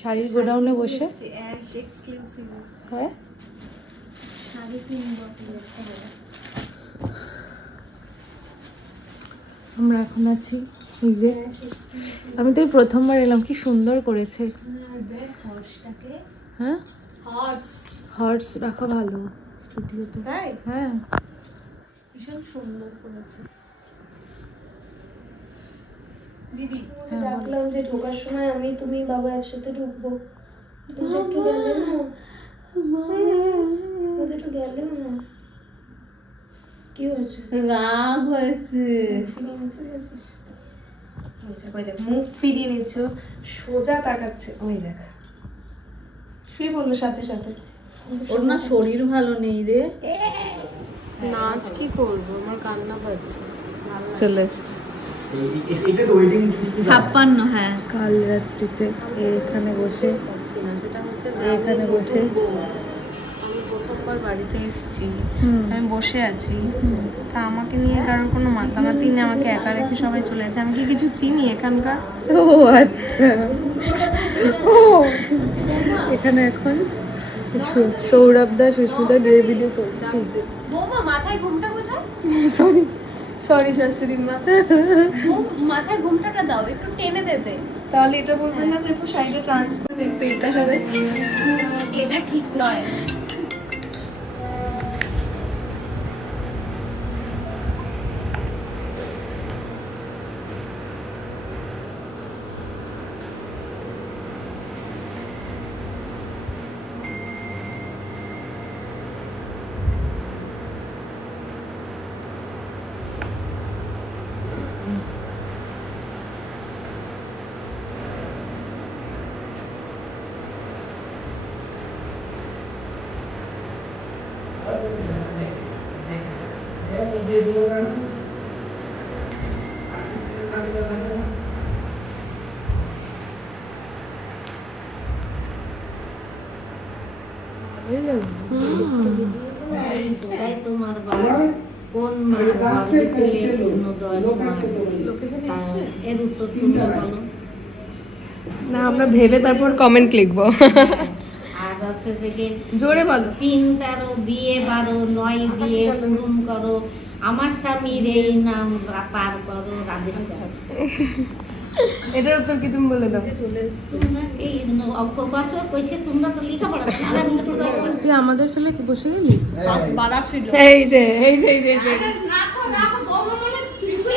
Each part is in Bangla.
শাড়ির গোডাউনে বসে হ্যাঁ আমরা এখন আছি এই যে আমি তো প্রথমবার এলাম কি সুন্দর করেছে হ্যাঁ হর্স রাখা ভালো স্টুডিওতে তাই হ্যাঁ ভীষণ সুন্দর করেছে দিদি ডাকলাম যে ঢোকার সময় আমি তুমি বাবা একসাথে ঢুকবো একটু গেলে না একটু গেলে না কি হয়েছে রাগ হয়েছে মুখ ফিরিয়ে নিচ্ছ সোজা তাকাচ্ছে ওই দেখ শুয়ে বললো সাথে সাথে ওর না শরীর ভালো নেই রে নাচ কি করবো আমার কান্না পাচ্ছে চলে এসছে 56 হ্যাঁ কাল রাত্রিতে এখানে বসে সেটা হচ্ছে এখানে বসে আমি প্রথমবার বাড়িতে এসেছি আমি বসে আছি তা আমাকে নিয়ে কারোর কোনো মাতামাতি নেই আমাকে একা রেখে সবাই চলে যাচ্ছে আমি কি কিছু চিনি এখানকার ও আচ্ছা ও এখানে এখন সৌরভ দা সুস্মিতা ডে ভিডিও চলছে বৌমা মাথায় ঘুমটা কোথায় সরি সরি শাশুড়ি মা মাথায় ঘুমটাটা দাও একটু টেনে দেবে তাহলে এটা বলবেন না যে একটু সাইডে ট্রান্সপারেন্ট পেটা হবে এটা ঠিক নয় না আমরা ভেবে তারপর কমেন্ট লিখবো আর আছে থেকে জোরে বলো 3-13 দিয়ে 12 9 দিয়ে পূরণ করো আমার স্বামীর এই নাম পার করো রাধেশ্যাম এটার উত্তর কি তুমি বলে দাও এই অঙ্ক কষো কইছে তোমরা তো লেখাপড়া তুই আমাদের ফেলে কি বসে গেলি এই যে এই যে এই যে রাখো রাখো বৌমা মানে তুমি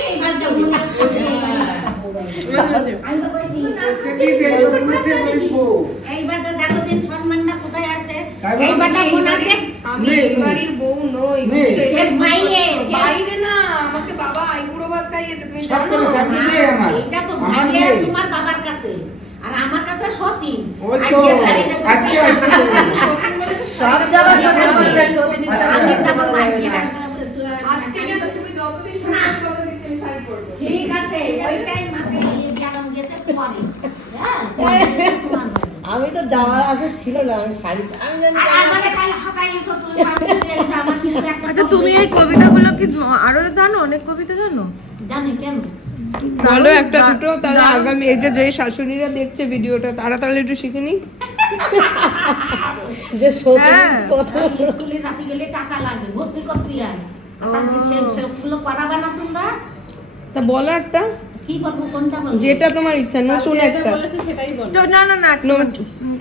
এইবারটা দেখো দিন সম্মানটা কোথায় আছে এইবারটা কোন আছে আমি বাড়ির বউ নই বাইরে না আমাকে বাবা আইবুড়ো ভাত খাইয়েছে তুমি জানো এটা তো বাইরে তোমার বাবার কাছে আর আমার কাছে সতীন ওই তো আজকে সতীন বলে সব জায়গা সতীন আমি তারপর বাইরে আজকে কেন তুমি যতদিন শুনছো ততদিন আমি শাড়ি পরবো ঠিক আছে ওই টাইম মাথায় গেলাম গেছে পরে হ্যাঁ আমি তো যাওয়ার আশা ছিল না আমি শাড়ি আমি জানি আমারে কাল সকালে এসো তুমি আমার কিন্তু একটা আচ্ছা তুমি এই কবিতাগুলো কি আরো জানো অনেক কবিতা জানো জানি কেন বলো একটা দুটো তাহলে আগামী এই যে শাশুড়িরা দেখছে ভিডিওটা তারা তাহলে একটু শিখে নি যে সত্যি কথা স্কুলে রাতে গেলে টাকা লাগে ভর্তি করতে যায় সেগুলো করাবে না তোমরা তা বলো একটা কি বলবো কোনটা বলবো যেটা তোমার ইচ্ছা নতুন একটা তো না না না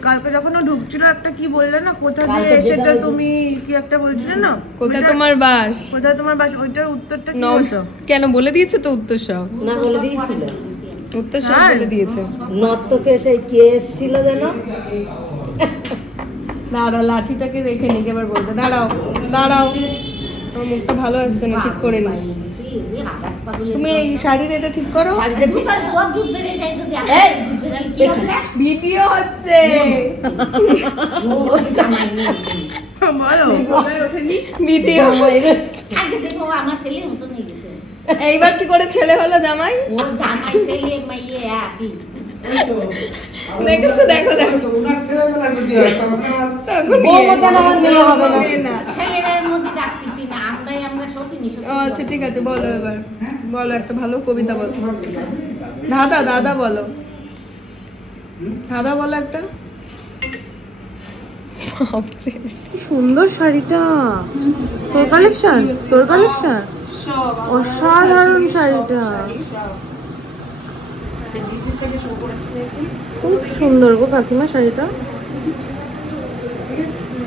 কালকে যখন ও ঢুকছিল একটা কি বললে না কোথা দিয়ে এসেছো তুমি কি একটা বলছিলে না কোথা তোমার বাস কোথায় তোমার বাস ওইটার উত্তরটা কি হতো কেন বলে দিয়েছে তো উত্তর সব না বলে দিয়েছিল উত্তর সব বলে দিয়েছে নর্তকে সেই কে এসেছিল যেন দাঁড়া লাঠিটাকে রেখে নিকে এবার বলতে দাঁড়াও দাঁড়াও আমার মুখটা ভালো আসছে না ঠিক করে নি তুমি এই শাড়ির এটা ঠিক করো ভিডিও হচ্ছে বলো ভিডিও আমার ছেলের মতো নিয়ে গেছে এইবার কি করে ছেলে হলো জামাই ও জামাই ছেলে মাইয়ে একই দেখেছো দেখো দেখো ওনার ছেলেবেলা যদি হয় তখন ছেলের মধ্যে রাখতেছি না আমরাই আমরা সত্যি আচ্ছা ঠিক আছে বলো এবার বলো একটা ভালো কবিতা বলো দাদা দাদা বলো সাদা বলো একটা। সুন্দর শাড়িটা, তোর কালেকশন, তোর কালেকশন অসাধারণ শাড়িটা, খুব সুন্দর গো কাকিমা শাড়িটা।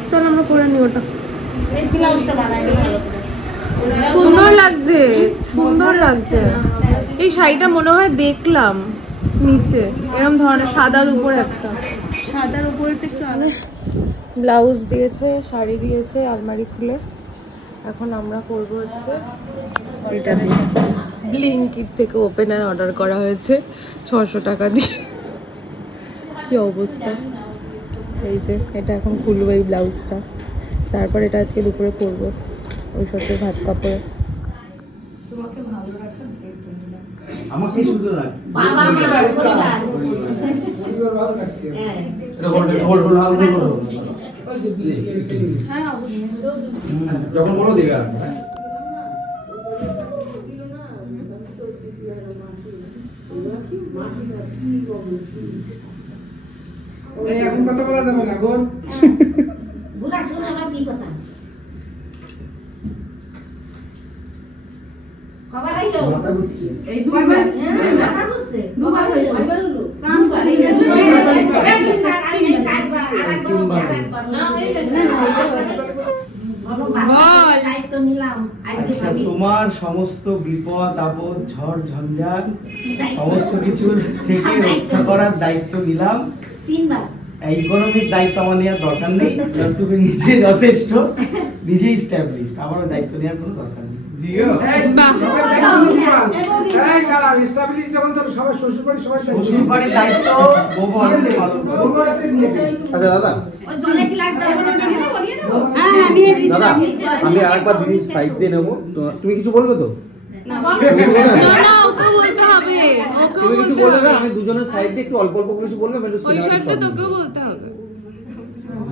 চল আমরা পরে নি ওটা, সুন্দর লাগছে, সুন্দর লাগছে। এই শাড়িটা মনে হয় দেখলাম নিচে এরকম ধরনের সাদার উপর, একটা সাদার উপরে একটু আলাদা ব্লাউজ দিয়েছে, শাড়ি দিয়েছে আলমারি খুলে। এখন আমরা করবো হচ্ছে এটা দিয়ে, ব্লিঙ্কিট থেকে ওপেনার অর্ডার করা হয়েছে 600 টাকা দিয়ে। কি অবস্থা, এই যে এটা এখন খুলবো এই ব্লাউজটা, তারপর এটা আজকে দুপুরে পরবো ওই সত্যি ভাত কাপড়ে। তোমাকে ভালো রাখা, আমাকে সুন্দর লাগে বাবা মা পরিবার ভালো রাখতে হ্যাঁ এটা হোল্ড হ্যাঁ অবশ্যই যখন বলো দেবে আর এখন কথা বলা যাবে না এখন বুড়া শুনে আমার কি কথা কবার আইলো মাথা ঘুরছে এই দুবার মাথা ঘুরছে দুবার হইছে তিনবার এই স্যার আই চারবার আরেকবার না এই দায়িত্ব নিলাম আজকে আচ্ছা, আমি তোমার সমস্ত বিপদ আপদ ঝড় ঝঞ্ঝাট সমস্ত কিছুর থেকে রক্ষা করার দায়িত্ব নিলাম। তিনবার ইকোনমিক দায়িত্ব আমার নেওয়ার দরকার নেই, তুমি নিজে যথেষ্ট, নিজে স্ট্যাবলিশড, আমার ওই দায়িত্ব নেওয়ার কোনো দরকার নেই। জিও এই সবাই দায়িত্ব নিতে পার এই দাঁড়া এস্টাবলিশ যখন তোর সবাই শ্বশুর বাড়ি সবাই শ্বশুর বাড়ির দায়িত্ব বউ হাতে পালন করো। বউরাতে নিয়ে নে আচ্ছা দাদা, ওই জলে কি লাগবে হ্যাঁ নিয়ে দিছি দাদা আমি আরেকবার দিদির সাইড দিয়ে নেবো, তুমি কিছু বলবে তো? না না ওকে বলতে হবে, ওকে তুমি কিছু বলতে বলবে না, হবে, আমি দুজনের সাইড দিয়ে একটু অল্প অল্প কিছু বলবে, আমি একটু ওই cinematic শর্তে shot তোকে নেবো। বলতে হবে,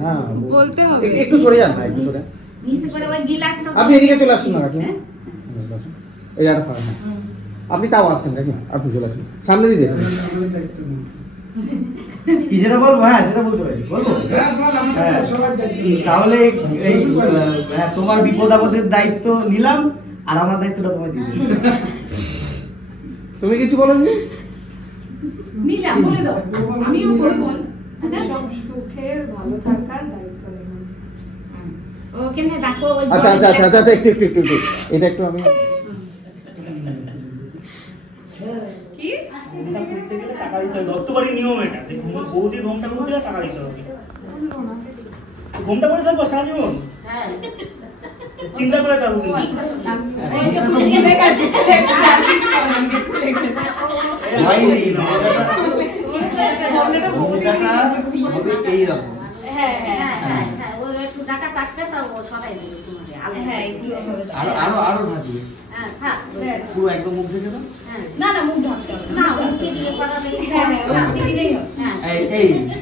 হ্যাঁ বলতে হবে। একটু সরে যান না, একটু সরে। নিচে করে ওই গিলাসটা আপনি এদিকে চলে আসুন না কাকিমা, এই আর ফাড়া না, আপনি তাও আসছেন কাকিমা, আপনি চলে আসুন সামনে দিয়ে দেখুন। আমাদের দায়িত্ব নেই কি যেটা বলবো, হ্যাঁ সেটা বলতে পারি, বলবো। হ্যাঁ বল হ্যাঁ। আমাদের সবাই দায়িত্ব নেই তাহলে এই হ্যাঁ, তোমার বিপদ আপদের দায়িত্ব নিলাম আর আমার দায়িত্বটা তোমায় দিলাম। তুমি কিছু বলোনি? নিলাম বলে দাও আমিও বলবো সব সুখের ভালো থাকার দায়িত্ব নেবেন। ওখানে দেখো ওই আচ্ছা আচ্ছা আচ্ছা আচ্ছা একটু একটু একটু একটু এটা একটু আমি কি ঘুমটা করতে গেলে টাকা দিতে হবে, দত্তবাড়ির নিয়ম এটা, যে বৌদির ঘুমটা করতে গেলে টাকা দিতে হবে। ঘুমটা করে থাকবো সারা জীবন, হ্যাঁ চিন্তা করে থাকবো কিন্তু। ভাই নেই না, এইরকম হ্যাঁ হ্যাঁ হ্যাঁ ওই একটু টাকা থাকবে তো ও সবাই দেবে তোমাকে হ্যাঁ একটু আরো আরো আরো থাকবে হ্যাঁ থাক পুরো একদম মুখ দেখে দাও। না না মুখ ঢাকতে হবে না মুখে দিয়ে করাবে হ্যাঁ হ্যাঁ ওই দিকে দিলেই হবে হ্যাঁ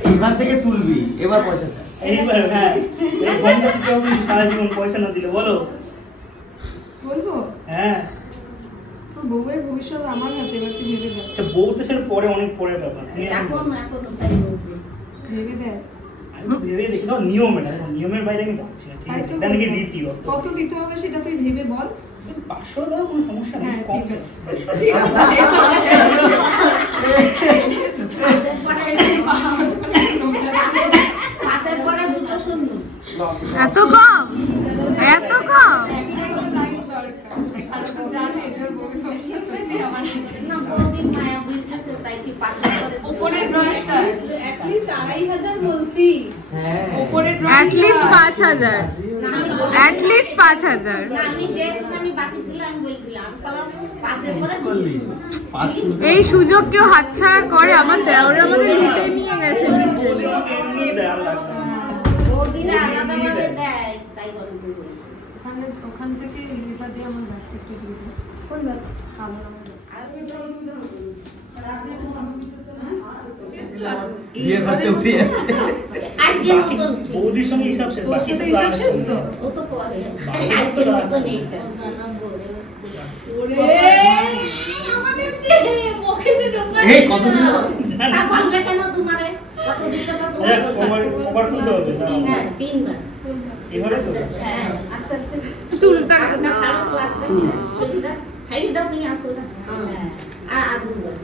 এইবার থেকে তুলবি, এবার পয়সা চাই। এইবার হ্যাঁ, এই ঘুমটা দিতে হবে সারা জীবন, পয়সা না দিলে বলো। বলবো হ্যাঁ তো বউয়ের ভবিষ্যৎ আমার হাতে, এবার তুই ভেবে দেখ, আচ্ছা, বউ তো সেটা পরে, অনেক পরের ব্যাপার। তুমি এখন এখন তাই বলছি ভেবে দেখ আমি তো ভেবে দেখি না, নিয়ম এটা, এখন নিয়মের বাইরে আমি যাচ্ছি না, ঠিক তাই আছে? তো এটা নাকি বললাম। রীতি অত। কত দিতে হবে সেটা তুই ভেবে বল। 500 দেওয়া কোনো সমস্যা নেই, হ্যাঁ কম ঠিক তো। আছে ঠিক আছে পাশের পরে দুটো শূন্য এত কম, এত কম না প্রতিদিন মায়া বুঝতেছে তাই কি পাশের পরে উপরের ড্রয়িংটা at least 2500 বলতি, হ্যাঁ উপরের at least 5000, at least 5000 না আমি যেখানে বাকি ছিল আমি বলে দিলাম পাশের পরে করলি পাঁচ তুলতে এই সুযোগ কেউ হাতছাড়া করে? আমার দেওরে আমাদের লুটে নিয়ে গেছে বৌদি আমাকে এমনিই দেয়, আর লাগবে না। বৌদিরা আলাদা ভাবে দেয় তাই বলে দিল তাহলে ওখান থেকে এটা দিয়ে আমার ব্যাগটা একটু দিয়ে দিই। কোন ব্যাগ? কামড় বিয়ে খরচা উঠে যাবে। আজকের মতন বৌদির সঙ্গে হিসাব শেষ, তোর বাকি সাথে সব হিসাব লাগবে শেষ তো? না। ও তো পরে আজকের মতন এইটা এই কতদিন তা বলবে কেন তোমারে কত দিতে কত কবার খুলতে হবে না হ্যাঁ তিনবার এবারে তো হ্যাঁ আস্তে আস্তে চুলটা না সারা আস্তে সুবিধা সাইড দাও তুমি আসলটা হ্যাঁ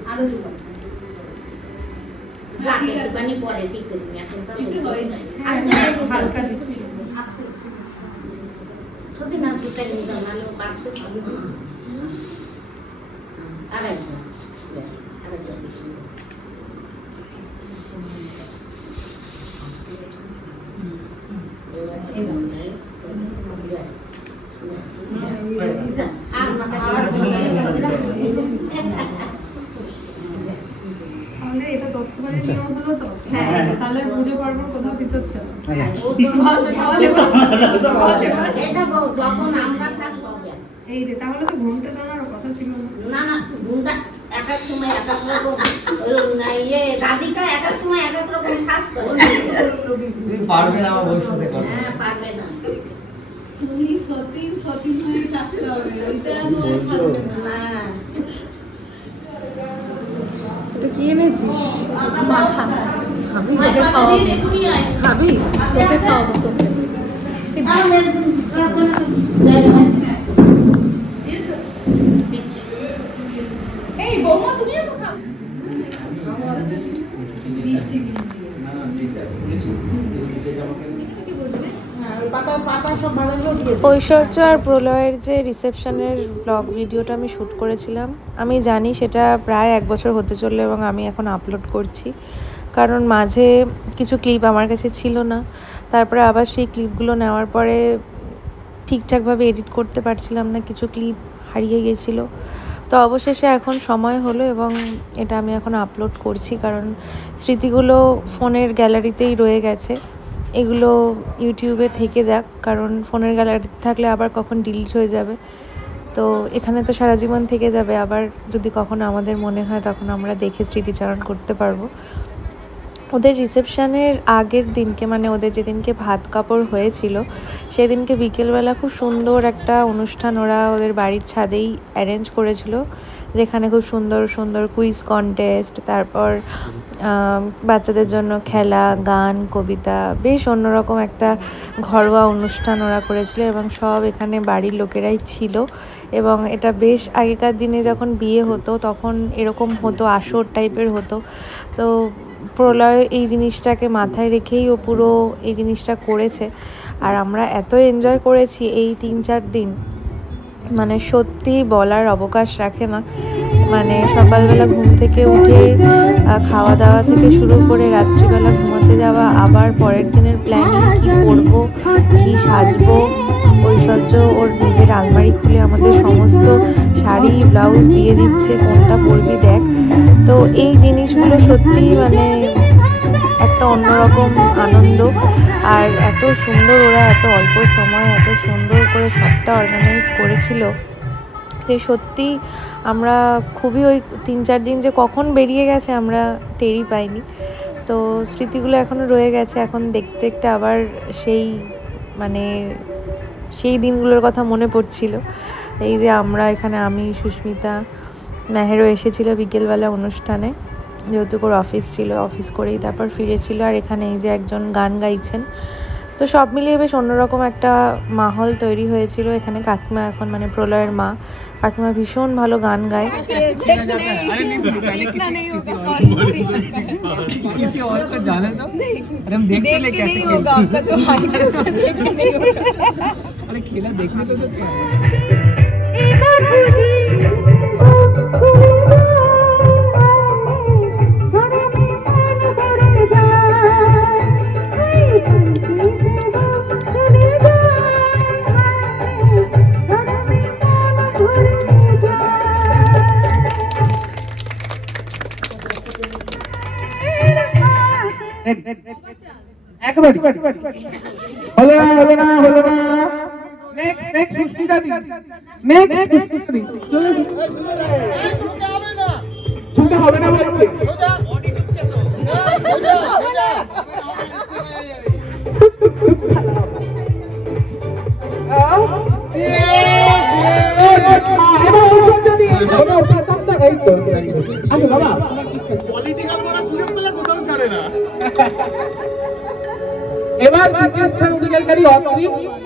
আরো দুবার ঠিক আছে পানি পরে ঠিক করে এখন তো কিছু হয় না হালকা দিচ্ছি আস্তে আস্তে যদি না পুতাই নিয়ে নালে পাঁচশো হবে না আরেকবার তাহলে এটা তত্ত্ববাড়ির নিয়ম হলো তো তাহলে পুজো পার্বণ কোথাও দিতে হচ্ছে না এটা যখন আমরা থাকবো এই রে তাহলে তো ঘুমটা টানার কথা ছিল না না ঘুমটা এক এক সময় এক এক রকম ইয়ে রাধিকা এক এক সময় এক এক রকম শ্বাস করে তুমি পারবে না আমার বউয়ের সাথে কথা হ্যাঁ পারবে না তুমি সতীন হয়ে থাকতে হবে ওইটা হয়ে থাকবে না এটা কি এনেছিস মাথা খাবি তোকে খাওয়াবো খাবি তোকে খাওয়াবো তোকে এই বৌমা তুমিও তো খাও ঐশ্বর্য আর প্রলয়ের যে রিসেপশনের ব্লগ ভিডিওটা আমি শ্যুট করেছিলাম আমি জানি সেটা প্রায় 1 বছর হতে চললো এবং আমি এখন আপলোড করছি কারণ মাঝে কিছু ক্লিপ আমার কাছে ছিল না তারপরে আবার সেই ক্লিপগুলো নেওয়ার পরে ঠিকঠাকভাবে এডিট করতে পারছিলাম না কিছু ক্লিপ হারিয়ে গেছিলো তো অবশেষে এখন সময় হলো এবং এটা আমি এখন আপলোড করছি কারণ স্মৃতিগুলো ফোনের গ্যালারিতেই রয়ে গেছে এগুলো ইউটিউবে থেকে যাক কারণ ফোনের গ্যালারিতে থাকলে আবার কখন ডিলিট হয়ে যাবে তো এখানে তো সারা জীবন থেকে যাবে আবার যদি কখনো আমাদের মনে হয় তখন আমরা দেখে স্মৃতিচারণ করতে পারবো ওদের রিসেপশনের আগের দিনকে মানে ওদের যেদিনকে ভাত কাপড় হয়েছিল সেদিনকে বিকেলবেলা খুব সুন্দর একটা অনুষ্ঠান ওরা ওদের বাড়ির ছাদেই অ্যারেঞ্জ করেছিল যেখানে খুব সুন্দর সুন্দর কুইজ কন্টেস্ট তারপর বাচ্চাদের জন্য খেলা গান কবিতা বেশ অন্যরকম একটা ঘরোয়া অনুষ্ঠান ওরা করেছিল এবং সব এখানে বাড়ির লোকেরাই ছিল এবং এটা বেশ আগেকার দিনে যখন বিয়ে হতো তখন এরকম হতো আসর টাইপের হতো তো প্রলয় এই জিনিসটাকে মাথায় রেখেই ও পুরো এই জিনিসটা করেছে আর আমরা এত এনজয় করেছি এই 3-4 দিন মানে সত্যি বলার অবকাশ রাখে না মানে সকালবেলা ঘুম থেকে উঠে খাওয়া দাওয়া থেকে শুরু করে রাত্রিবেলা ঘুমাতে যাওয়া আবার পরের দিনের প্ল্যানিং কি করব কি সাজবো ঐশ্বর্য ওর নিজের আলমারি খুলে আমাদের সমস্ত শাড়ি ব্লাউজ দিয়ে দিচ্ছে কোনটা পরবি দেখ তো এই জিনিসগুলো সত্যি মানে একটা অন্যরকম আনন্দ আর এত সুন্দর ওরা এত অল্প সময় এত সুন্দর করে সবটা অর্গানাইজ করেছিল যে সত্যি আমরা খুবই ওই 3-4 দিন যে কখন বেরিয়ে গেছে আমরা টেরই পাইনি তো স্মৃতিগুলো এখনও রয়ে গেছে এখন দেখতে দেখতে আবার সেই মানে সেই দিনগুলোর কথা মনে পড়ছিল এই যে আমরা এখানে আমি সুস্মিতা মেহেরও এসেছিল বিকেলবেলা অনুষ্ঠানে যেহেতু ওর অফিস ছিল অফিস করেই তারপর ফিরেছিল আর এখানে এই যে একজন গান গাইছেন তো সব মিলিয়ে বেশ অন্যরকম একটা মাহল তৈরি হয়েছিল এখানে কাকিমা এখন মানে প্রলয়ের মা কাকিমা ভীষণ ভালো গান গায় হলো না নেক্সট সুস্মিতা দি নেক্সট সুস্মিতা দি শুনতে হবে না বলছি বডি ঢুকছে তো পলিটিক্যাল বলা সুযোগ পেলে কোথাও ছাড়ে না এবার দ্বিতীয় স্থান অধিকারী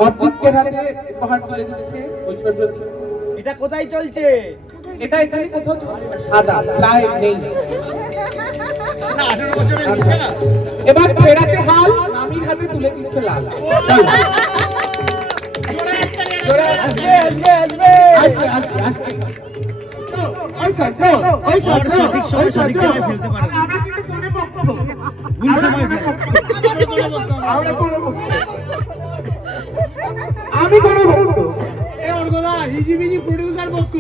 অদ্রিককে হাতে উপহার তুলে দিচ্ছে ঐশ্বর্য। এটা কোথায় চলছে? এটা এখানে কোথাও চলছে না, সাদা লাইট নেই। না 18 বছরের নিচে না। এবার ফেরাতে হাল নামির হাতে তুলে দিচ্ছে লাল। সঠিক সময় সঠিক জায়গায় ফেলতে পারে না। ভুল সময় ফেলে। আমি কোনো ভক্ত। হিজিবিজি প্রোডিউসার পক্ষ।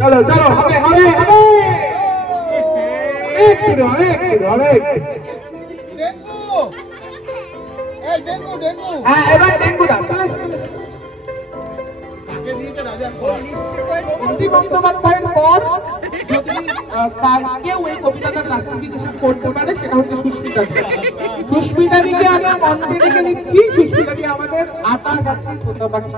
চলো চলো হবে হবে হবে। একটু হবে। হ্যাঁ এবার ডেঙ্গু না। কাকে দিয়েছে রাজা? বন্দ্যোপাধ্যায়ের পর যদি কেউ এই কবিতাটার ক্লাসিফিকেশন করতে পারে সেটা হচ্ছে সুস্মিতা। সুস্মিতাদিকে আমরা মঞ্চে ডেকে নিচ্ছি। সুস্মিতাদি আমাদের আটা গাছের তোতা পাখি।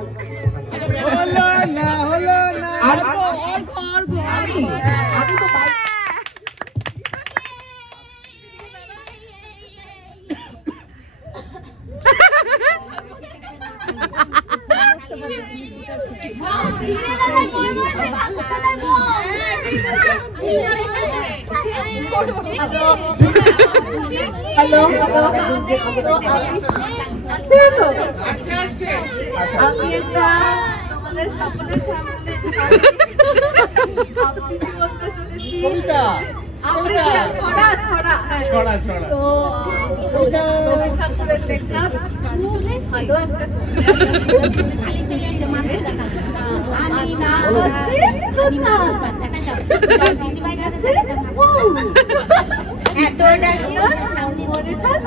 আমি তো আমি একটা তোমাদের সকলের সামনে আবৃত্তি করতে চলেছি। কবিতা ছড়া তো রবি ঠাকুরের লেখা ভালো একটা আমি না এত ডাকিও মনে থাক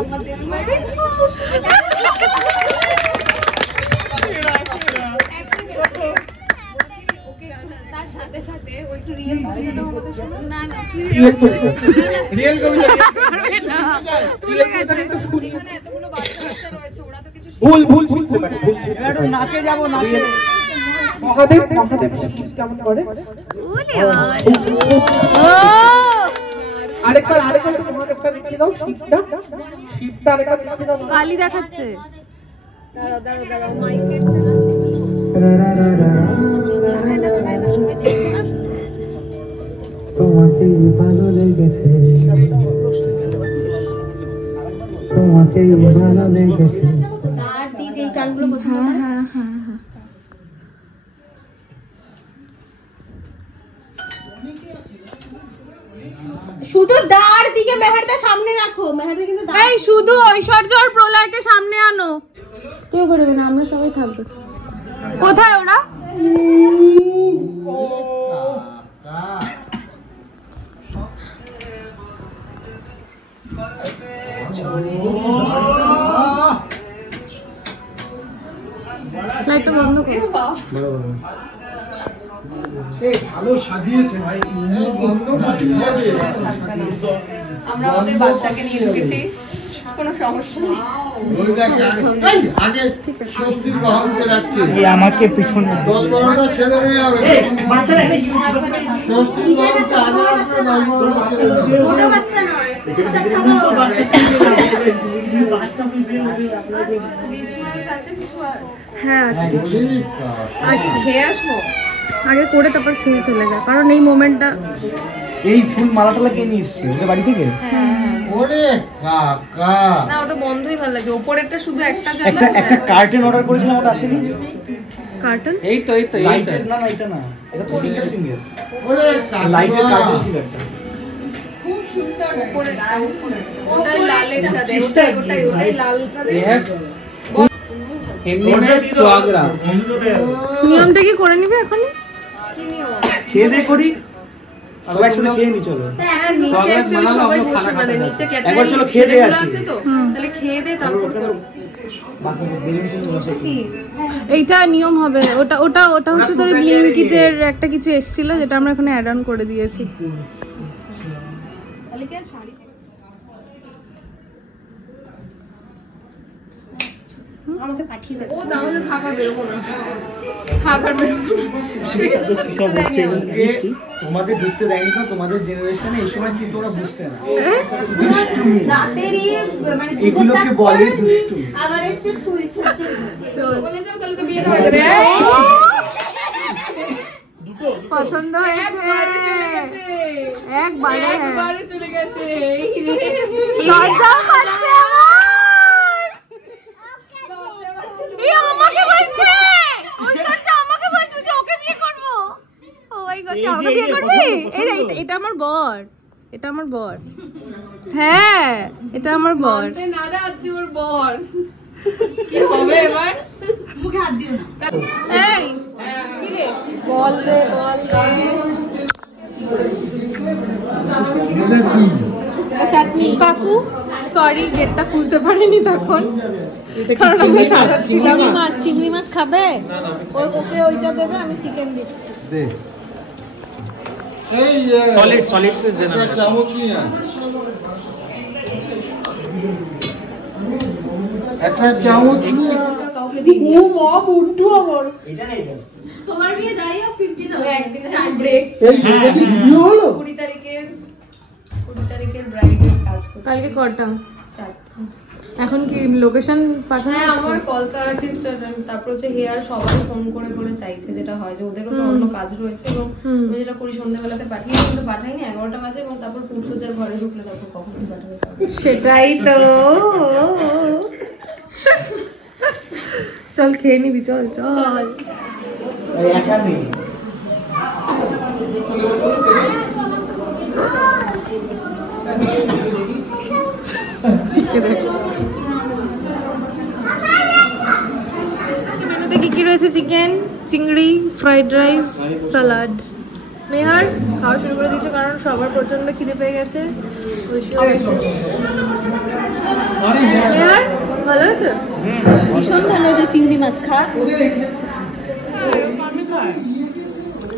আমাদের বাড়ি। তার সাথে সাথে ওই একটু রিয়েল কবিতাটা আমাদের শোনো। না না রিয়েল কবিতা। এখানে এতগুলো বাচ্চা বাচ্চা রয়েছে, ওরা তো কিছু ভুল শুনতে পারে। একটু নাচে যাবো নাচে। মহাদেব শীত কেমন করে? আরেকবার মহাদেবটা দেখিয়ে দাও। শীতটা আরেকবার দেখিয়ে দাও। কালি দেখাচ্ছে। দাঁড়াও মাইকের তোমাকে ভালো লেগেছে, তোমাকে ভালো লেগেছে। তার দি যে গানগুলো পছন্দ করে। শুধু দাঁড় দিকে মেহেরদা সামনে রাখো। মেহেরদা কিন্তু এই শুধু ঐশ্বর্য আর প্রলয়কে সামনে আনো। কেউ বেরোবে না, আমরা সবাই থাকবো। কোথায় ওরা? লাইটটা বন্ধ করো। ভালো সাজিয়েছে ভাই। আমরা আমাদের বাচ্চাকে নিয়ে ঢুকেছি, কোনো সমস্যা নেই। আগে ষষ্ঠী গ্রহণ করে রাখছে। আমাকে পিছনে 10-12টা ছেলে মেয়ে হবে। বাচ্চারা ষষ্ঠী গ্রহণকে আগে রাখবে, 10-12টা ছেলে মেয়ে। ছোট বাচ্চা নয়, রিচুয়ালস আছে কিছু আর? হ্যাঁ আচ্ছা খেয়ে আসবো। আগে করে তারপর খেয়ে চলে যায়, কারণ এই মোমেন্টটা। এই ফুল মালাটালা কে নিয়ে এসছে ওদের বাড়ি থেকে? ওরে কাকা, না ওটা বন্ধই ভালো লাগে, ওপরেরটা শুধু একটা একটা কার্টেন অর্ডার করেছিলাম, ওটা আসেনি। কার্টন এই তো লাইটের না এটা না, এটা তো সিঙ্গেল ওরে কাকা, লাইটের কার্টেন ছিল একটা। ওটাই লালেরটা দে, ওটাই লালটা দে। নিয়মটা কি করে নিবে এখন? কি নিও? খেয়ে দে করি, সবাই একসাথে খেয়ে নি চলো। হ্যাঁ নিচে অ্যাকচুয়ালি সবাই বসে, মানে নিচে ক্যাটারিং একবার চলো খেয়ে দিয়ে আসি। আছে তো, তাহলে খেয়ে দে তারপর করি। এইটা নিয়ম হবে। ওটা ওটা ওটা হচ্ছে তোর ব্লিঙ্কিটের একটা কিছু এসেছিল, যেটা আমরা এখানে অ্যাড অন করে দিয়েছি। তাহলে কি আর শাড়ি আমাকে পাঠিয়ে দেবে। ও তাহলে থাকা বেরোবো না, থাকার বেরোবো তোমাদের ঢুকতে দেয়নি তো, তোমাদের জেনারেশনে এই সময় কি তোমরা বুঝতে না, দুষ্টুমি রাতেরই মানে এগুলোকে বলে দুষ্টুমি। আবার এসে ফুলছে। বলে যাও তাহলে তো বিয়ে হয়ে যাবে। পছন্দ হয়েছে, একবারে চলে গেছে। লজ্জা পাচ্ছে আমাকে বলছে, আমাকে বলছে যে ওকে বিয়ে করবো। ও মাই গড, আমাকে বিয়ে করবি? এটা আমার বর, এটা আমার বর। হ্যাঁ এটা আমার বর। নারা আজকে ওর বর কি হবে এবার? মুখে হাত দিও না। এই কি রে, বল রে বল রে। চাটনি কাকু, সরি গেটটা খুলতে পারিনি তখন, কারণ আমরা সাজাচ্ছিলাম। চিংড়ি মাছ খাবে? ওকে ওইটা দেবে, আমি চিকেন দিচ্ছি। দে এই সলিড পিস দেন একটা চামচ নিয়ে আয়, একটা চামচ নিয়ে আয়। কাউকে দিচ্ছি। ও মা বন্ধু আমার এটা নেই তোমার বিয়ে যাই হোক 50 দাও। একদিন ব্রেক। এই ভিডিও হলো 20 তারিখের ব্রাইডের কাজ করছি। কালকে কটা? 4টা। এখন কি লোকেশন পাঠানো? হ্যাঁ আমার কলকা আর্টিস্ট, তারপর হচ্ছে হেয়ার সবাই ফোন করে করে চাইছে, যেটা হয় যে ওদেরও তো অন্য কাজ রয়েছে, এবং আমি যেটা করি সন্ধ্যাবেলাতে পাঠিয়ে কিন্তু পাঠাইনি 11টা বাজে, এবং তারপর ফুলসজ্জার ঘরে ঢুকলে তারপর কখন কি পাঠাবে। সেটাই তো। চল খেয়ে নিবি, চল চল। একা নেই মেনুতে কি কি রয়েছে? চিকেন, চিংড়ি, ফ্রাইড রাইস, স্যালাড। মেহার খাওয়া শুরু করে দিয়েছে কারণ সবার প্রচন্ড খিদে পেয়ে গেছে। মেহার ভালো আছে? ভীষণ ভালো হয়েছে চিংড়ি মাছ। খা।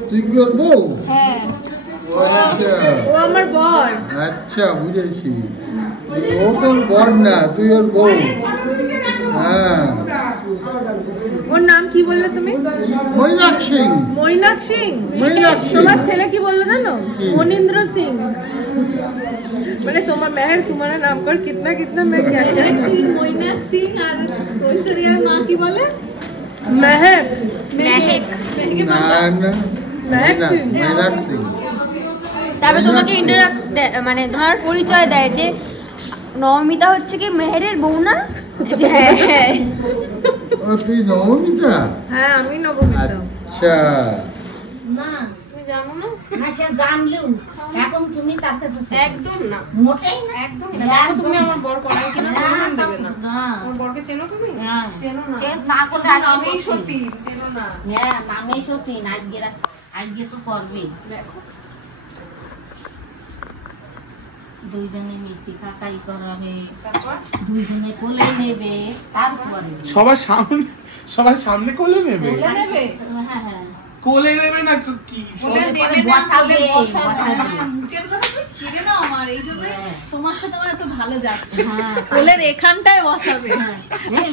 তুই কি ওর বউ? হ্যাঁ ও আচ্ছা ও আমার বর। আচ্ছা বুঝেছি, ও তোর বর না, তুই ওর বউ। হ্যাঁ ওর নাম কি বললে তুমি? মৈনাক সিং। মৈনাক সিং। মৈনাক সিং। তোমার ছেলে কি বললো জানো? মনিন্দ্র সিং। মানে তোমার মেহর तुम्हारा नाम कर कितना कितना मैं क्या মৈনাক সিং আর ঐশ্বরিয়ার মা কি বলে? মেহক। মেহেক। না না মেহক সিং। মৈনাক সিং। তারপরে তোমাকে মানে তোমার পরিচয় দেয় যে নবমিতা হচ্ছে কি মেহেরের বউ না? হ্যাঁ ও তুই নবমিতা? হ্যাঁ আমি নবমিতা। আচ্ছা না তুমি জানো না? না সে জানলেও এখন তুমি তার কাছে একদম না, মোটেই না। একদম না। দেখো তুমি আমার বর করাই কিনা প্রমাণ দেবে না। না আমার বরকে চেনো তুমি? হ্যাঁ। চেনো না। চেন না করলে তোমার আজকে নামেই করবি। সত্যি চেনো না। হ্যাঁ নামেই সত্যি না। আজকে তো করবে। দেখো দুইজনে মিষ্টি কাকাই করাবে, তারপর দুইজনে কোলে নেবে, তারপরে সবার সামনে কোলে নেবে? কোলে নেবে। হ্যাঁ হ্যাঁ কোলে নেবে না তো কি? কোলে দেবে না, কোলে বসাবে। মুখের কথা তো কিরে না আমার, এই জন্য তোমার সাথে আমার এত ভালো যাচ্ছে। হ্যাঁ কোলের এখানটায় বসাবে।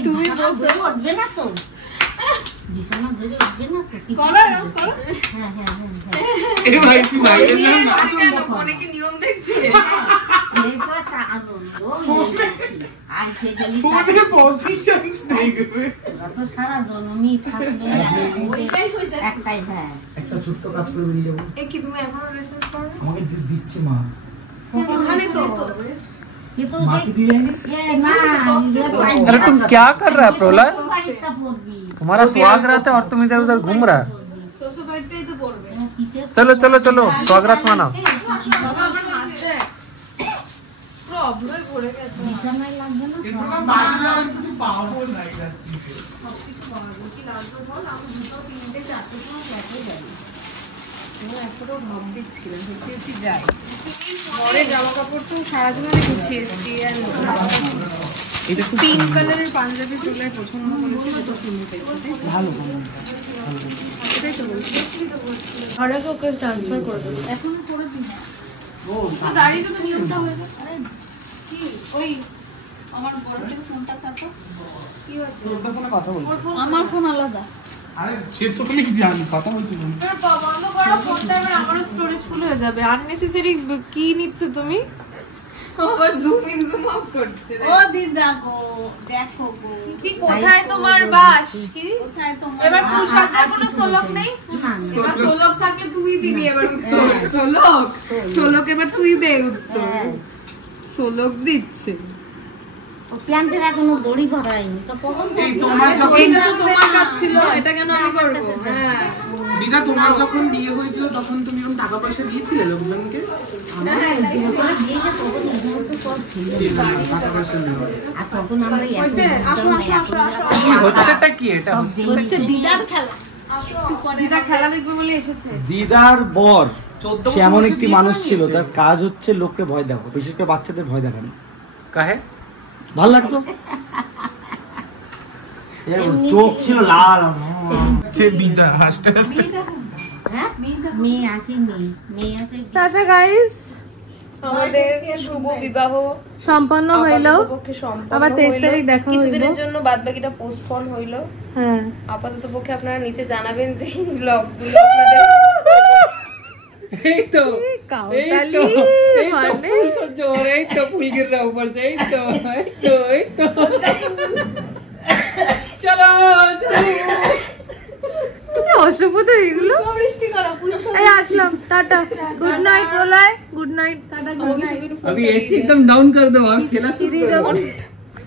তুমি বলছো উঠবে না তো? বিছানা ধরে উঠবে না তো? করো করো। হ্যাঁ হ্যাঁ হ্যাঁ এ ভাই তুই বাইরে যা না। কেন ফোনে কি নিয়ম দেখবে? এই তো একটা আনন্দ। আর সে গেলি ফোনে পজিশনস দেখবে। তো সারা জন্মই থাকবে। ওইটাই হইতাছে। একটাই হ্যাঁ। একটা ছোট্ট কাজ করে দিলে এ কি তুমি এখনো রিসার্চ করো? আমাকে ড্রেস দিচ্ছে মা। ওখানে তো ये तो माँ की दी जाएंगे? ये ना अरे तुम क्या कर रहा है प्रहलाद? का बोलबी तुम्हारा सुहाग रात है और तुम इधर उधर घूम रहा है। শ্বশুর বাড়িতেই তো পড়বে। चलो चलो चलो स्वागत मानाओ। পুরো অভয় পড়ে গেছে। বিছানায় লাগবে না এগুলো বাইরে যাওয়ার কিছু পাওয়াবো না এটা। সবকিছু পাওয়া যায়। কি লাগবে বল, আমি দুটো 3টে 4টে সময় ব্যাকে যাই। ও এতটাও ভাব দিচ্ছিলেন হচ্ছে যাই। পরে জামা কাপড় তো সারা জীবন গুছিয়ে এসছি। পিঙ্ক কালারের পাঞ্জাবি চুলে পছন্দ করেছি, যেটা সুন্দর দেখতে। ভালো এটাই তো বলছি। ঘরে ওকে ট্রান্সফার করে দেবো। এখনো করে দিন তো দাঁড়িয়ে তো নিয়মটা হয়ে যায়। আরে কি ওই আমার বড় থেকে ফোনটা ছাড়ো। কি হচ্ছে? তোর ফোনে কথা বলছি। আমার ফোন আলাদা। আরে সে তো তুমি কি জানি কথা বলছি তুমি। বন্ধ করো ফোনটা, এবার আমারও স্টোরেজ ফুল হয়ে যাবে। আননেসেসারি কি নিচ্ছ তুমি? আবার জুম ইন জুম আউট করছে। ও দিদা গো, দেখো গো। কি কোথায় তোমার বাস? কি কোথায় তোমার? এবার ফুল সাজার কোনো সোলক নেই? এবার সোলক থাকলে তুই দিবি এবার উত্তর। সোলক এবার তুই দে উত্তর। সোলক দিচ্ছে। ও প্যান্টের এখনো দড়ি ভরায়নি। তো কখন এইটা তো তোমার কাজ ছিল, এটা কেন আমি করব? হ্যাঁ দিদা, তোমার যখন বিয়ে হয়েছিল তখন তুমি এরকম টাকা পয়সা দিয়েছিলে লোকজনকে? হচ্ছেটা কি এটা? হচ্ছে দিদার খেলা। দিদা খেলা দেখবে বলে এসেছে। দিদার বর সে এমন একটি মানুষ ছিল, তার কাজ হচ্ছে লোককে ভয় দেখানো, বিশেষ করে বাচ্চাদের ভয় দেখানো। কাহে ভাল লাগতো, চোখ ছিল লাল। দিদা হাসতে হাসতে মেয়ে আসেনি, মেয়ে আসে। আচ্ছা গাইস, আমাদের শুভ বিবাহ সম্পন্ন হইল। আবার 23 তারিখ দেখা হইল। কিছুদিনের জন্য বাদবাকিটা পোস্টপোন হইল। হ্যাঁ, আপাতত পক্ষে আপনারা নিচে জানাবেন যে ব্লগগুলো আপনাদের এই তো কাউতালি মানে জোর, এই তো ফুল गिर रहा ऊपर से, এই তো চলো অশুভ তো এগুলো। বৃষ্টি করা এই আসলাম, tata, good night Pralay, good night, tata, good night. अभी एसी एकदम डाउन कर दो, आप खेला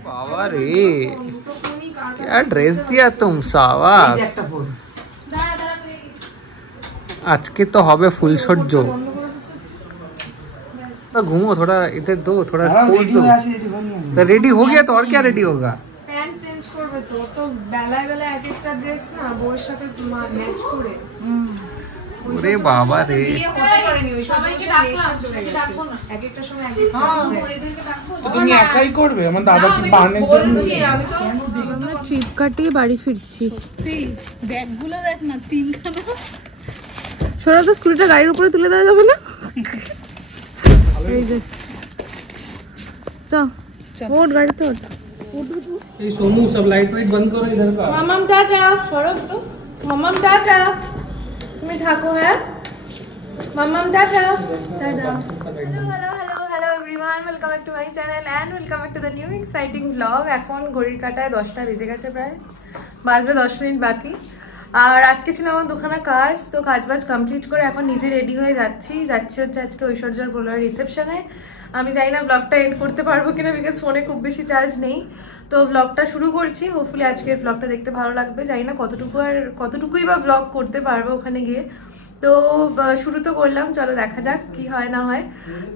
बाबा रे, क्या ड्रेस दिया तुम, सावास। आज के तो हबे फुल सौर्য। घूमो थोड़ा, इधर दो थोड़ा स्पोर्ट दो। तो रेडी हो गया तो और क्या रेडी होगा? প্যান্ট চেঞ্জ করবে তো, তো বেলায় বেলায় এক একটা ড্রেস না বউয়ের সাথে ম্যাচ করে। ওরে বাবা রে, তো তুমি একাই করবে? আমার দাদা কি বানের জন্য? আমি তো ট্রিপ কাটিয়ে বাড়ি ফিরছি। ব্যাগগুলো দেখ না, তিনখানা। সোনা তো স্কুটিটা গাড়ির উপরে তুলে দেওয়া যাবে না? এই যে চল ওঠ, গাড়িতে ওঠ। ये सोनू सब लाइट वाइट बंद करो इधर का। মামাম টাটা, সরব তো। মামাম টাটা, তুমি থাকো। হ্যাঁ মামাম tata, tata. Hello everyone, welcome back to my channel and welcome back to the new exciting blog. এখন ঘড়ির কাঁটায় 10টা বেজে গেছে, প্রায় বাজে 10 মিনিট বাকি। আর আজকে ছিল আমার দুখানা কাজ, তো কাজ বাজ কমপ্লিট করে এখন নিজে রেডি হয়ে যাচ্ছি হচ্ছে আজকে ঐশ্বর্যার প্রলয়ের রিসেপশনে। আমি জানি না ব্লগটা এন্ড করতে পারবো কিনা, বিকজ ফোনে খুব বেশি চার্জ নেই। তো ব্লগটা শুরু করছি, হোপফুলি আজকের ব্লগটা দেখতে ভালো লাগবে। জানি না কতটুকুই বা ব্লগ করতে পারবো ওখানে গিয়ে। তো শুরু তো করলাম, চলো দেখা যাক কি হয় না হয়।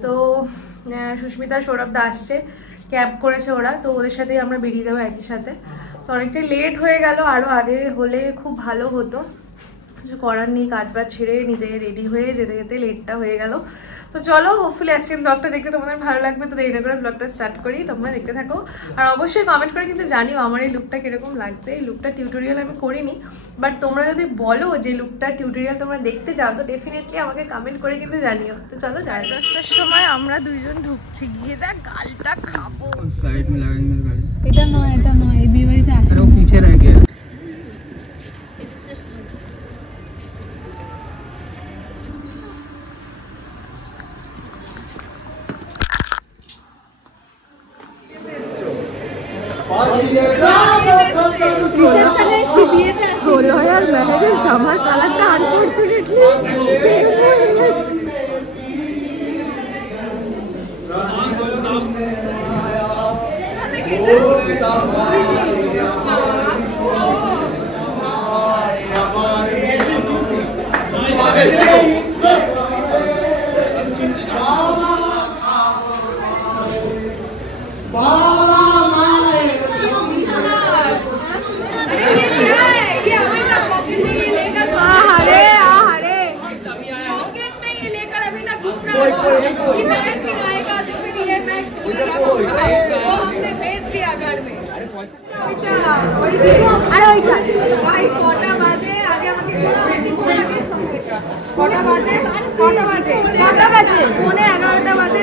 তো সুস্মিতা সৌরভদা আসছে, ক্যাব করেছে ওরা, তো ওদের সাথেই আমরা বেরিয়ে যাবো একই সাথে। তো অনেকটাই লেট হয়ে গেল, আরও আগে হলে খুব ভালো হতো, কিছু করার নেই। কাজ বাজ ছেড়ে নিজে রেডি হয়ে যেতে যেতে লেটটা হয়ে গেল। তো চলো, হোপফুলি আজকের ব্লগটা দেখতে তোমাদের ভালো লাগবে। তো দেরি না করে ব্লগটা স্টার্ট করি, তোমরা দেখতে থাকো। আর অবশ্যই কমেন্ট করে কিন্তু জানিও আমার এই লুকটা কিরকম লাগছে। এই লুকটা টিউটোরিয়াল আমি করিনি, বাট তোমরা যদি বলো যে লুকটা টিউটোরিয়াল তোমরা দেখতে চাও, তো ডেফিনেটলি আমাকে কমেন্ট করে কিন্তু জানিও। তো চলো, 10:30টার সময় আমরা দুইজন ঢুকছি, গিয়ে যা গালটা খাবো। साइड में लगाएंगे गाड़ी। এটা নয়, এই বিয়ে বাড়িতে আসে। वो पीछे रह गया। প্রলয় আর মেহেরের জামার কালারটা আনফরচুনেটলি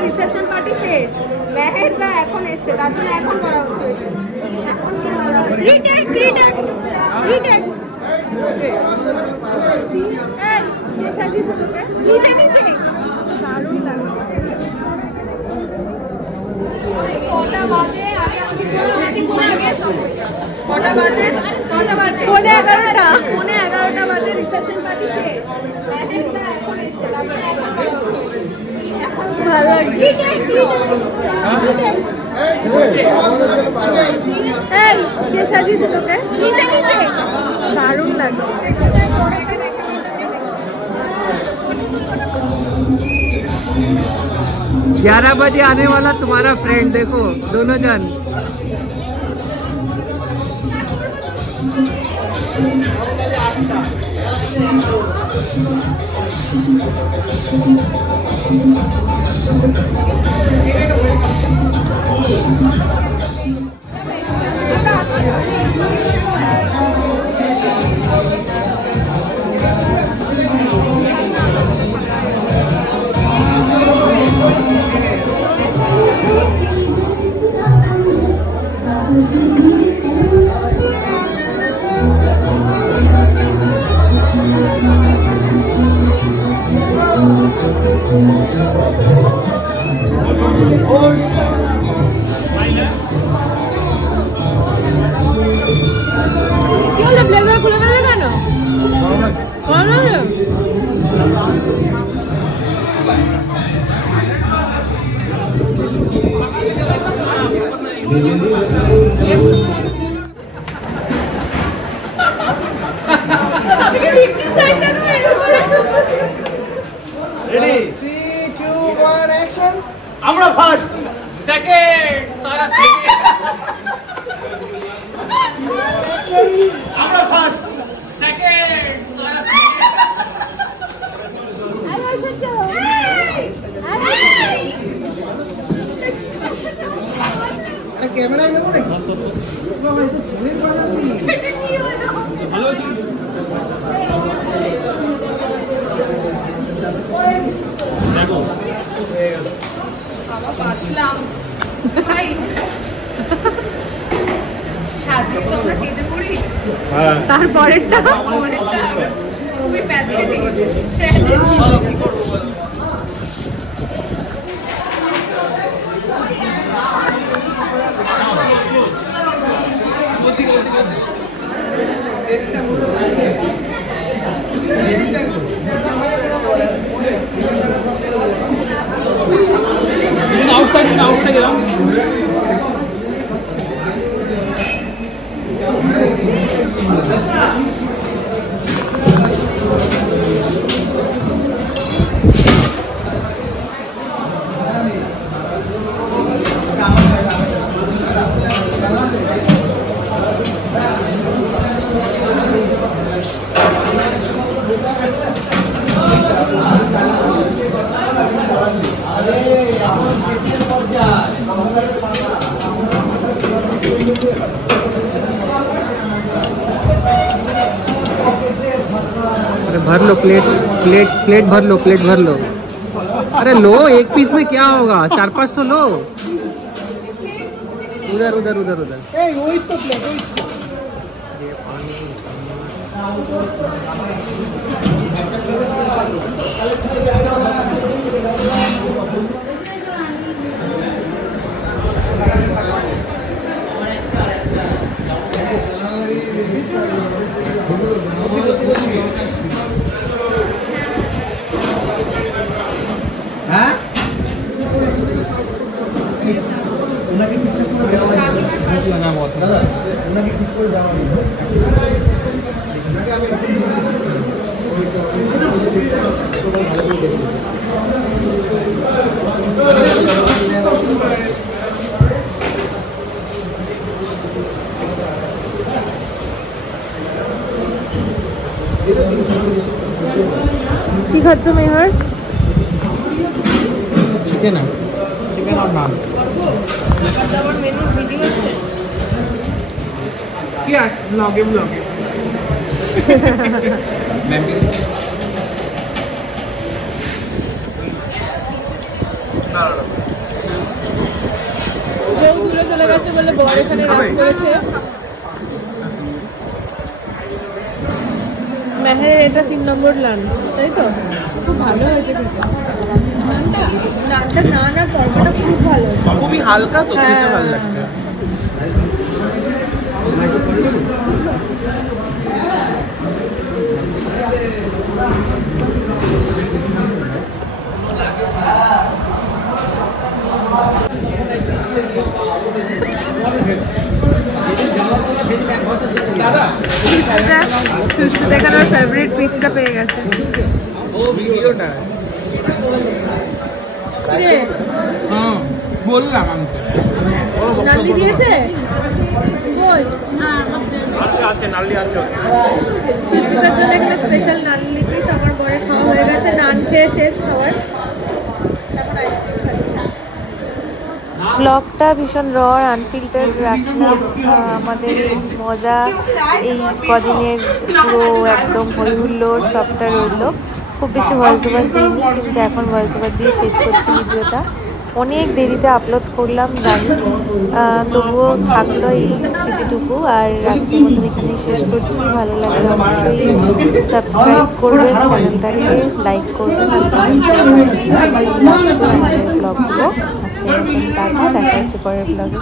রিসেপশন পার্টি শেষ। মেহের দা এখন এসছে, তার জন্য এখন করা হচ্ছে। এখন কি করা হচ্ছে? Retake retake retake. এই কে সাজিয়েছে তোকে? নিচে নিচে দারুণ লাগছে। কটা বাজে? আগে আমাকে বলো, হাতে কোন আগে সব হয়েছে। কটা বাজে? কটা বাজে? 11:30 বাজে রিসেপশন পার্টি শেষ। মেহের দা এখন এসছে, তার জন্য এখন করা হচ্ছে। ভালো লাগছে। এই কে সাজিয়েছে তোকে? নিচে নিচে দারুণ লাগছে। 11 बजे आने वाला तुम्हारा फ्रेंड देखो दोनों जन। কি হলো ব্লেজার খুলে ফেলে কেন? Ready 3 2 1 action. আমরা ফার্স্ট, सेकंड सारा আমরা ফার্স্ট, सेकंड सारा ক্যামেরায় নেবো নাকি? বাবা এটা ফোনের বানাবি? এটা কি হলো? ভালো আছে। দেখো বাবা বাঁচলাম ভাই। সাজিয়ে তো আমরা কেটে পড়ি। তারপরেরটা খুবই প্যাথেটিক। आउटसाइड गया अरे भर लो प्लेट प्लेट प्लेट भर लो प्लेट भर लो। अरे लो एक पीस में क्या होगा 4-5 तो लो। उधर उधर उधर उधर হ্যাঁ ওনাকে ঠিকঠাক করে দেওয়া না মত দাদা ওনাকে ঠিক করে দেওয়া নেই কি খাচ্ছ মেহর? चिकन है चिकन और नान। খাবার মেনুর ভিডিও আছে? Yes, vlog. স্কুলে চলে গেছে বলে বর এখানে রাত করেছে। মেহের এটা 3 নম্বর লান, তাই তো? খুব ভালো হয়েছে খেতে। নানটা নান আর তরকাটা খুব ভালো, খুবই হালকা তো, খেতে ভালো লাগছে। সুস্মিতা এখানে ওর ফেভারিট পিসটা পেয়ে গেছে। ও ভিডিওটা হ্যাঁ বললাম আমি নাল্লি দিয়েছে কই? আছে নাল্লি আছে। সুস্মিতার জন্য একটা স্পেশাল নাল্লি পিস আমার বরের খাওয়া হয়ে গেছে, নান খেয়ে শেষ খাওয়ার। ব্লগটা ভীষণ র আনফিল্টার্ড রাখলাম। আমাদের এই মজা এই কদিনের পুরো একদম হই হুল্লোড় সবটা রইল। খুব বেশি ভয়েস ওভার দিইনি, কিন্তু এখন ভয়েস ওভার দিয়ে শেষ করছি ভিডিওটা। অনেক দেরিতে আপলোড করলাম জানি, তবুও থাকলো এই স্মৃতিটুকু। আর আজকের মতন এখানেই শেষ করছি। ভালো লাগলে অবশ্যই সাবস্ক্রাইব করবেন, চ্যানেলটাকে লাইক করবেন আর কমেন্ট করবেন। ভালো লাগছে আমাদের ব্লগগুলো। আজকের মতন টাটা, দেখা হচ্ছে পরের ব্লগে।